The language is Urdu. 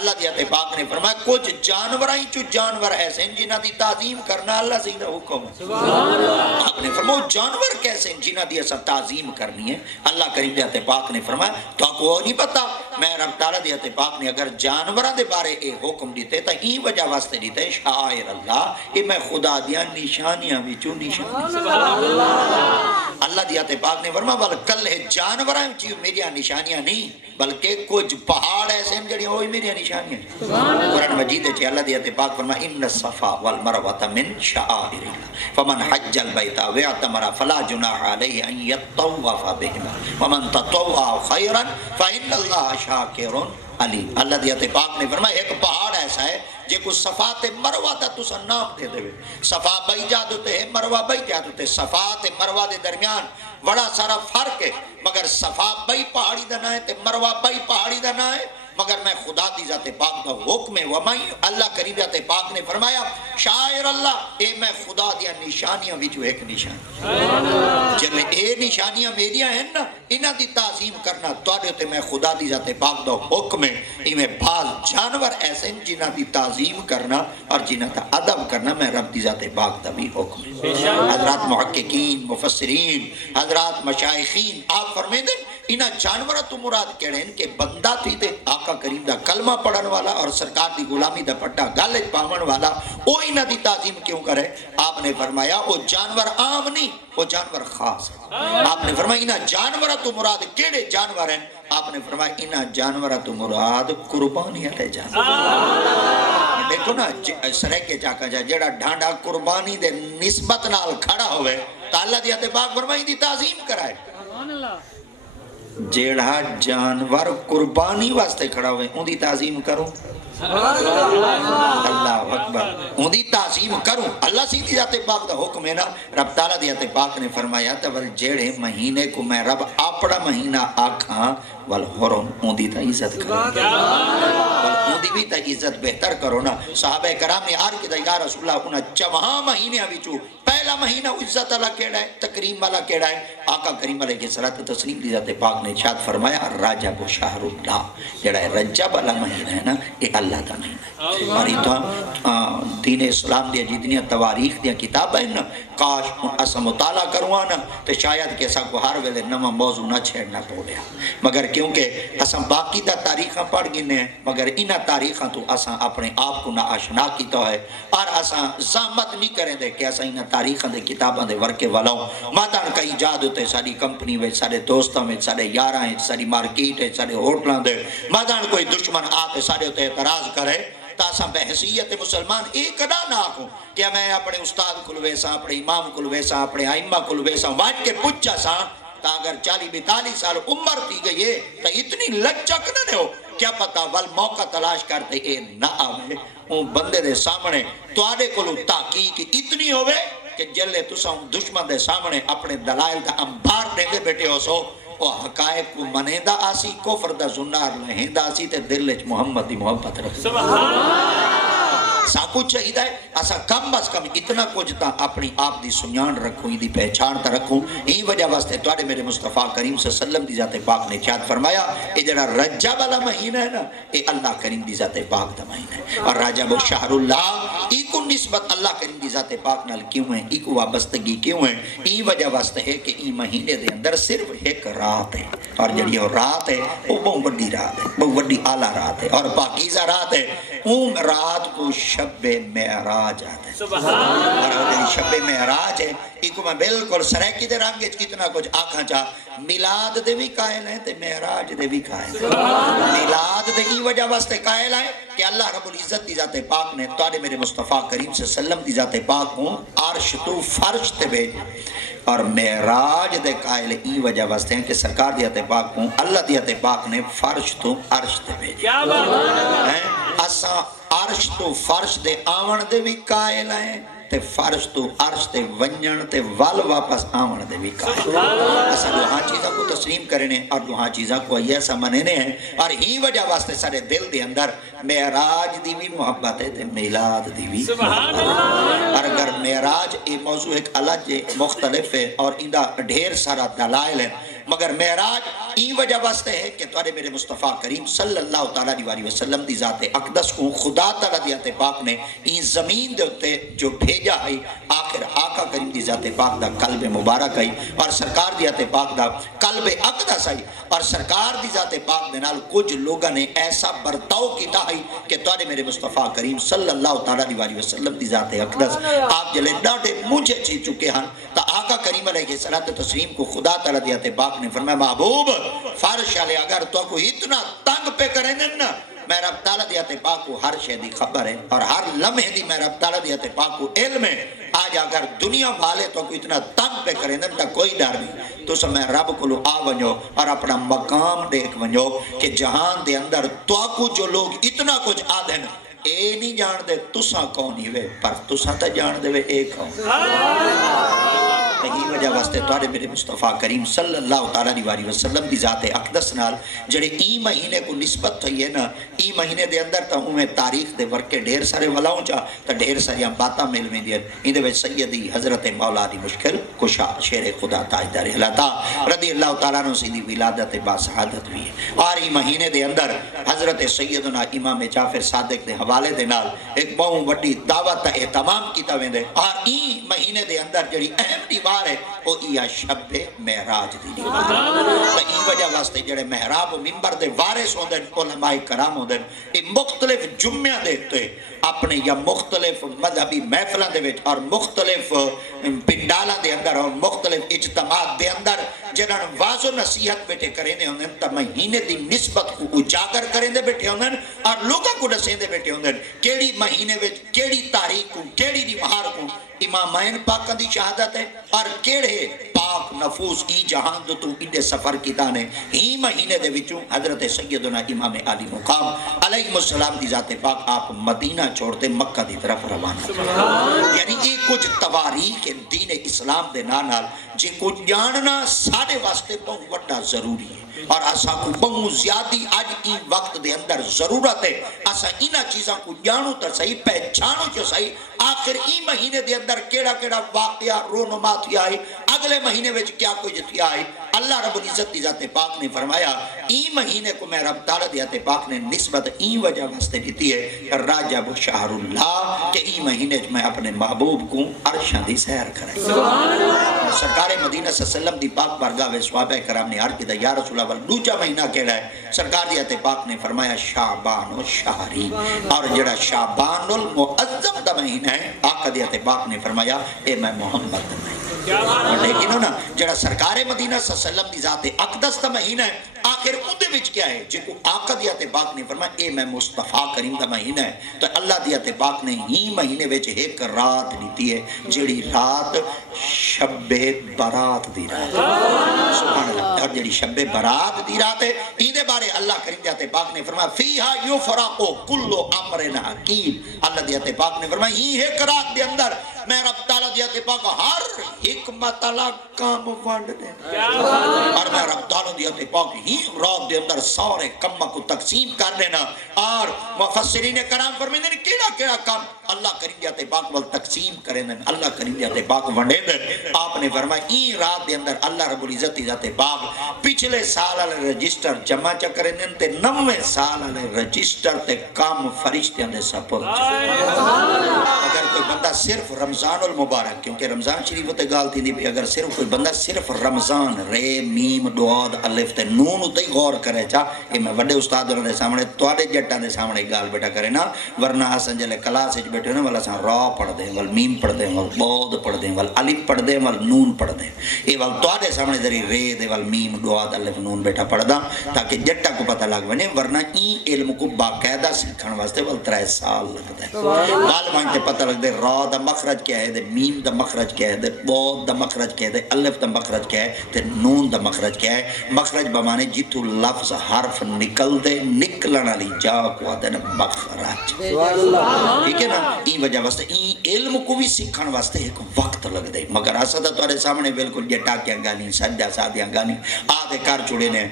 اللہ دی آتے پاک نے فرمایا کچھ جانورائیں چو جانور ایسے ہیں جنہ دی تعظیم کرنا اللہ سے حکم ہے. آپ نے فرمایا جانور کیسے ہیں جنہ دی ایسا تعظیم کرنی ہے. اللہ کریم دی آتے پاک نے فرمایا تو آپ کو نہیں پتا میں رب تعالیٰ دی آتے پاک نے اگر جانورہ دے بارے اے حکم دیتے تا ہی وجہ واسطے دیتے شاعر اللہ یہ میں خدا دیا نشانیاں بھی چو نشانیاں. اللہ دی آتے پاک نے فرمایا بلکل ہے جانورہ چیو میری نشانیاں نہیں بلکہ کچھ پہاڑ ایسے ہیں جڑی ہوئی میری نشانیاں. قرآن مجید ہے اللہ دی آتے پاک فرمایا ان الصفا والمروۃ من شعائر اللہ فمن حج البیت واعتمر فلا جناح علیہ ان یطوف بہما ومن تطوع خیرا فإن اللہ شاکر علیم. اللہ دی آتے پاک نے فرمایا ایک پہاڑ ایسا ہے جے کو صفا تے مروہ دا تسا نام دے دے صفا بئی جادو تے مروہ بئی جادو تے صفا تے مروہ دے درمیان بڑا سارا فرق ہے مگر صفا بئی پہاڑی دا نہ ہے تے مروہ بئی پہاڑی دا نہ ہے مگر میں خدا دی ذات پاک دا حکم ہے ومائی اللہ کریم ذات پاک نے فرمایا شاعر اللہ اے میں خدا دیا نشانیاں وچوں ایک نشانی جب اے نشانیاں میریاں ہیں نا انہاں دی تعظیم کرنا توڑے تے میں خدا دی ذات پاک دا حکم ہے. میں بعض جانور ایسے ہیں جنہاں دی تعظیم کرنا اور جنہاں دا ادب کرنا میں رب دی ذات پاک دا بھی حکم ہے. حضرات محققین مفسرین حضرات مشائخین آپ فرمائیں دیں انہاں جانورہ تو مراد کہڑے ہیں کہ بندہ تھی دے آقا کریم دا کلمہ پڑھن والا اور سرکار دی غلامی دا پٹا گالج پاون والا او انہاں دی تعظیم کیوں کرے. آپ نے فرمایا وہ جانور عام نہیں وہ جانور خاص ہے. آپ نے فرمایا انہاں جانورہ تو مراد کیڑے جانور ہیں. آپ نے فرمایا انہاں جانورہ تو مراد قربانی والے جانور. دیکھو نا سرے کے چاکا جا جڑا ڈھانڈا قربانی دے نسبت نال کھڑا ہوئے تو اللہ دی آتے پاک فرمائی دی تعظیم کرائے. جیڑا جانور قربانی واسطے کھڑا ہوئے ان دی تعظیم کرو اللہ اکبر ان دی تعظیم کرو. اللہ سیدھی ذات پاک دا حکم ہے نا. رب تعالیٰ دی ذات پاک نے فرمایا تول جیڑے مہینے کو میں رب اپنا مہینہ آکھاں والحرم ان دی تا عزت کرو ان دی بھی تا عزت بہتر کرو نا. صحابہ کرام نے آر کے دا یا رسول اللہ انہا چوہاں مہینے آویچو پہلا مہینہ عزت اللہ کیڑا ہے تکریم والا کیڑا ہے. آقا کریم علیہ الصلوۃ والتسلیم دی ذات پاک نے ارشاد فرمایا رجب شہر اللہ جڑا ہے رجب والا مہینہ ہے نا یہ اللہ کا مہینہ ہے. اور یہ تو دین اسلام دیا جتنی تواریخ دیا کتاب ہے نا کاش اسا مطالعہ کروانا تو شاید کہ اسا کو ہر ویلے نواں موضوع نہ چھیڑنا پڑیا مگر کیونکہ اسا باقی دا تاریخاں پڑھ گنے ہیں مگر انہاں تاریخاں تو اسا اپنے آپ کو نہ آشنا کیتا ہے اور اسا زحمت نہیں کریں دے کہ اسا انہاں تاریخاں دے کتاباں دے ورکے والاؤں مادان کا ایجاد ہوتے ساری کمپنی وچ سارے دوستاں وچ سارے یاراں وچ ساری مارکیٹ وچ سارے ہوٹلاں دے مادان کوئی دشمن آتے سارے ہوتے اعتراض کرے تاسا بحثیت مسلمان ایک نہ آکھوں کہ میں اپنے استاد کلویساں اپنے امام کلویساں اپنے ائمہ کلویساں واج کے پچھا ساں تا اگر 40-42 سال عمر تھی گئی ہے تو اتنی لچک نہ ہو کیا پتا ول موقع تلاش کرتے اے نہ آوے اون بندے دے سامنے تو آدھے کلو تحقیق اتنی ہوئے کہ جلے تسا دشمن دے سامنے اپنے دلائل دا انبار دے دے بیٹے ہو سو وہ حقائق کو منیدہ آسی کفر دا زنار لہیندہ آسی تے دل وچ محمد دی محبت رکھ سبحان سا کچھ چاہیدہ ہے اسا کم بس کم اتنا کچھ تا اپنی آپ دی سنیان رکھوں دی پہچان تا رکھوں ہی وجہ واسطے توڑے میرے مصطفیٰ کریم صلی اللہ علیہ وسلم دی ذات پاک نے چاہت فرمایا اے جڑا رجب والا مہینہ ہے نا اے اللہ کریم دی ذات پاک دا مہینہ ہے اور رجب شہر اللہ ایک نسبت اللہ کریم دی ذات پاک نال کیوں ہے ایک وابستگی کیوں ہے ای وجہ واسطے ہے کہ ای مہینے دے اندر صرف ایک رات ہے اور جڑی وہ رات ہے وہ بہت بڑی رات ہے بہت بڑی اعلیٰ رات ہے اور پاکیزہ رات ہے اون رات کو شب معراج آتا ہے اور شب معراج ہے ایک میں بالکل سریکی دے رنگ اتنا کچھ آکھاں چاہ میلاد دے بھی قائل ہیں تے معراج دے بھی قائل ہیں میلاد دے کی وجہ واسطے قائل ہیں کہ اللہ رب العزت دی ذات پاک نے توڑے میرے مصطفیٰ کریم صلی اللہ علیہ وسلم دی ذات پاک ہوں عرش تو فرش تے بھیج اور معراج دے قائل ای وجہ واسطے ہیں کہ سرکار دی ذات پاک ہوں اللہ دی ذات پاک نے فرش تو عرش تے بھیج اساں عرش تو فرش دے آون دے بھی قائل ہیں تے فرش تو عرش تے ونجن تے وال واپس آون دے بھی قائل اساں دوہاں چیزاں کو تسلیم کرنے اور دوہاں چیزاں کو ایسا مننے ہیں اور ہی وجہ واسطے سارے دل دے اندر معراج دی بھی محبت ہے تے میلاد دی بھی اور اگر معراج یہ موضوع ایک الگ مختلف ہے اور اندہ ڈھیر سارا دلائل ہے مگر معراج این وجہ واسطے ہے کہ تواڈے میرے مصطفیٰ کریم صلی اللہ تعالیٰ علیہ وسلم دی ذات اقدس کو خدا تعالیٰ دی ذات پاک نے این زمین دے اتے جو بھیجا ہے آخر آقا کریم دی ذات پاک دا قلب مبارک ہے اور سرکار دی ذات پاک دا قلب اقدس ہے اور سرکار دی ذات پاک دے نال کچھ لوگوں نے ایسا برتاؤ کیتا ہے کہ تواڈے میرے مصطفیٰ کریم صلی اللہ تعالیٰ علیہ وسلم دی ذات اقدس آپ جلے ڈاٹے مجھے چی چکے ہیں تا آقا کریم علیہ الصلوۃ والتسلیم کو خدا تعالیٰ دی ذات پاک نے فرمایا محبوب فرش علی اگر تو کو اتنا تنگ پہ کریں نا میں رب تعالیٰ دی ذات پاک کو ہر شے دی خبر ہے اور ہر لمحے دی میں رب تعالیٰ دی ذات پاک کو علم ہے آج اگر دنیا والے تو کو اتنا تنگ پہ کریں نا کوئی ڈر نہیں تو سب میں رب کو آ ونجو اور اپنا مقام دیکھ ونجو کہ جہان دے اندر تو کو جو لوگ اتنا کچھ آدھن اے نہیں جان دے تساں کون ہی وے پر تساں تا جان دے وے ایک ہوں یہی وجہ واسطے تواڈے میرے مصطفیٰ کریم صلی اللہ تعالیٰ علیہ وسلم دی ذات اقدس نال جڑے ای مہینے کو نسبت تھی ہے نا ای مہینے دے اندر تا ہوں میں تاریخ دے ورکے ڈھیر سارے ولاؤں چاہ تا ڈھیر ساری باتاں مل میں دیا ان دے وچ سیدی حضرت مولا دی مشکل کشا شیر خدا تاجدار علاتا رضی اللہ تعالیٰ عنہ سی دی ولادت با سعادت بھی ہے اور ای مہینے دے اندر حضرت سیدنا امام جعفر صادق دے حوالے دے نال ایک بہت بڑی دعوت اہتمام کیتا ویندے اور ای مہینے دے اندر جڑی اہم دیوار ہے وہ یہ شب معراج دی دیوار تو این وجہ واسطے جڑے محراب و منبر دے وارث ہوندن علماء کرام ہوندن یہ مختلف جمعہ دیتے اپنے یا مختلف مذہبی محفلہ دے وچ اور مختلف پنڈالہ دے اندر اور مختلف اجتماعات دے اندر جنہاں واضح و نصیحت بیٹھے کرنے ہوندن تا مہینے دی نسبت کو اجاگر کرنے بیٹھے ہوندن اور لوگوں کو نسیندے بیٹھے ہوندن کیڑی مہینے وچ کیڑی تاریخ کو کیڑی دی مہار کو امامین پاک دی شہادت ہے اور کیڑے پاک نفوس ای جہان دو تو انڈے سفر کی تانے ہی مہینے دے وچوں حضرت سیدنا امام علی مقام علیہ السلام دی ذات پاک آپ مدینہ چھوڑتے مکہ دی طرف روانہ یعنی ایک کچھ تواریخ دین اسلام دے نانال جے کو جاننا سارے واسطے بہت وڈا ضروری ہے اور اسا کو بہت زیادی آج ای وقت دے اندر ضرورت ہے اسا اینا چیزاں کو جانو تا صحیح پہچانو جو صحیح آخر ای مہینے دے اندر کیڑا کیڑا واقعہ رونما تھیا ہے اگلے مہینے وچ کیا کچھ تھیا ہے اللہ رب العزت دی ذات پاک نے فرمایا ای مہینے کو میں رب تعالیٰ دی ذات پاک نے نسبت ای وجہ واسطے دیتی ہے رجب شہر اللہ کہ ای مہینے میں اپنے محبوب کو عرشاں دی سیر کریں سرکار مدینہ صلی اللہ علیہ وسلم دی پاک بارگاہ میں صحابہ کرام نے عرض کیا یا رسول اللہ دوجا مہینہ کیڑا ہے سرکار دی ذات پاک نے فرمایا شعبان الشہری اور جڑا شعبان المعظم دا مہینہ ہے آقا دی ذات پاک نے فرمایا اے میں محمد دا مہینہ لیکن نا جڑا سرکار مدینہ صلی اللہ علیہ وسلم دی ذات اقدس دا مہینہ ہے آخر اندے وچ کیا ہے جے کو آقا دی ذات پاک نے فرمایا اے میں مصطفیٰ کریم دا مہینہ ہے تو اللہ دی ذات پاک نے ہی مہینے وچ ایک رات دیتی ہے جڑی رات شب برات دی رات سبحان اللہ اور جڑی شب برات دی رات ہے ایدے بارے اللہ کریم دی ذات پاک نے فرمایا فیہا یفرق کل امر حکیم اللہ دی ذات پاک نے فرمایا ہی ایک رات دے اندر میں رب تعالیٰ دی ذات پاک ہر حکمت اللہ کام وانڈ دے اور میں رب تعالیٰ دی ذات پاک ہی رات دے اندر سارے کام کو تقسیم کر دینا اور مفسرین کرام فرمائیں نے کیڑا کیڑا کام اللہ کریم دی ذات پاک ول تقسیم کریں اللہ کریم دی ذات پاک ونڈے دے آپ نے فرمایا ای رات دے اندر اللہ رب العزت دی ذات پاک پچھلے سال والے رجسٹر جمع چ کریں تے 90 سال والے رجسٹر تے کام فرشتیاں دے سپرد اگر کوئی بندہ صرف رمضان المبارک کیونکہ رمضان شریف تے گال تھی بھی اگر صرف کوئی بندہ صرف رمضان رے میم دعاد الف تے نون تے غور کرے چا کہ میں وڈے استاد دے سامنے تواڈے جٹاں دے سامنے گال بیٹا کرے نا ورنہ اساں جلے کلاس وچ بیٹھے نا والا ساں را پڑھ دے ول میم پڑھ دے ول بود پڑھ دے ول الف پڑھ دے ول نون پڑھ دے اے ول تواڈے سامنے ذری رے دے ول میم دعاد الف نون بیٹا پڑھ دا تاکہ جٹا کو پتہ لگ ونے ورنہ ای علم کو باقاعدہ سیکھن واسطے ول 3 سال لگدا ہے بال مانتے پتہ لگ دے را دا مخرج کیا ہے دے میم دا مخرج کیا ہے دے بود دا مخرج کیا ہے دے الف دا مخرج کیا ہے تے نون دا مخرج کیا ہے مخرج بمانے جتو لفظ حرف نکل دے نکلن والی جا کو دے مخرج ٹھیک ہے نا ای وجہ واسطے ای علم کو بھی سیکھن واسطے ایک وقت لگ دے مگر اسا تے تواڈے سامنے بالکل جٹا کیا گانی سجا سادیاں گانی آدھے کر چھڑے نے